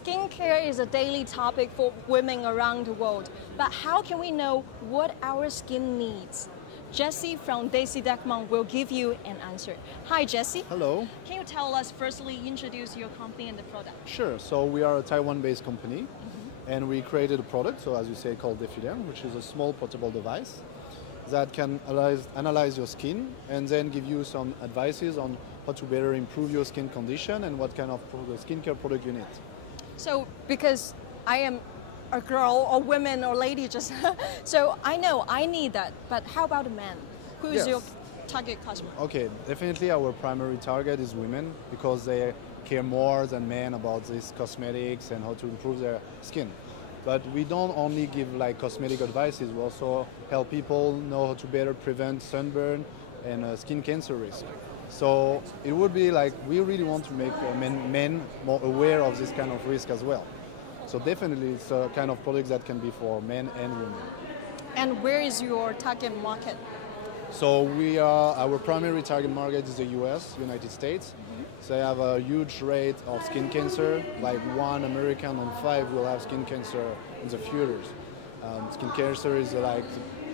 skincare is a daily topic for women around the world, but how can we know what our skin needs? Jessie from Daisy Deckmont will give you an answer. Hi, Jessie. Hello. Can you tell us, firstly, introduce your company and the product? Sure. So we are a Taiwan-based company, and we created a product, so as you say, called Defiderm, which is a small portable device that can analyze your skin and then give you some advices on how to better improve your skin condition and what kind of skincare product you need. So, because I am a girl or woman or lady, just so I know I need that. But how about a man? Who is your target customer? Okay, definitely our primary target is women because they care more than men about these cosmetics and how to improve their skin. But we don't only give like cosmetic advices, we also help people know how to better prevent sunburn and skin cancer risk. So it would be like, we really want to make men more aware of this kind of risk as well. So definitely it's a kind of product that can be for men and women. And where is your target market? So our primary target market is the US, United States. So they have a huge rate of skin cancer, like 1 American on 5 will have skin cancer in the future. Skin cancer is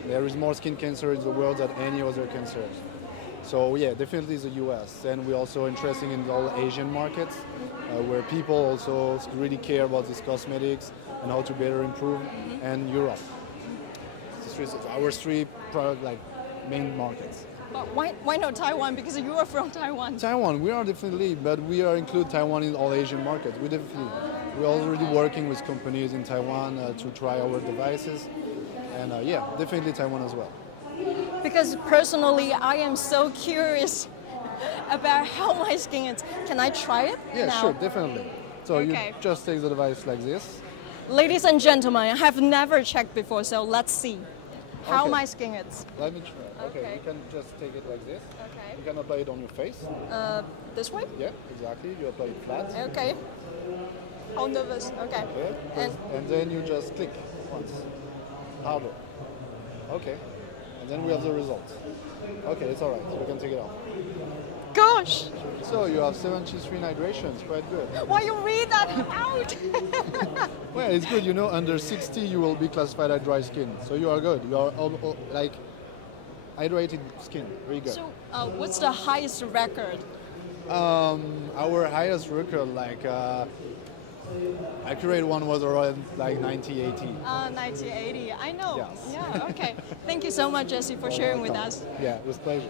there is more skin cancer in the world than any other cancers. So yeah, definitely the US. And we're also interested in all Asian markets, where people also really care about these cosmetics and how to better improve, and Europe. Our three product main markets. But why not Taiwan? Because you are from Taiwan. Taiwan, we are definitely, but we include Taiwan in all Asian markets. We're already working with companies in Taiwan to try our devices, and yeah, definitely Taiwan as well. Because personally, I am so curious about how my skin is. Can I try it? Yeah, now? sure, definitely. So Okay. you just take the device like this. Ladies and gentlemen, I have never checked before, so let's see how Okay. my skin is. Let me try. Okay. You can just take it like this. Okay. You can apply it on your face. This way? Yeah, exactly. You apply it flat. Okay. How nervous. Okay. Okay. And then you just click once. Harder. Okay. And then we have the results. Okay, it's all right. So you can take it off. Gosh, So you have 73 hydrations. Quite good. why you read that out? Well, it's good. You know, under 60 you will be classified as dry skin. So you are good. You are like hydrated skin. Very good. So, what's the highest record? Our highest record, accurate one, was around like 90-80. 1980. I know. Yes. Yeah. Okay. Thank you so much, Jessie, for sharing with us. Yeah, it was a pleasure.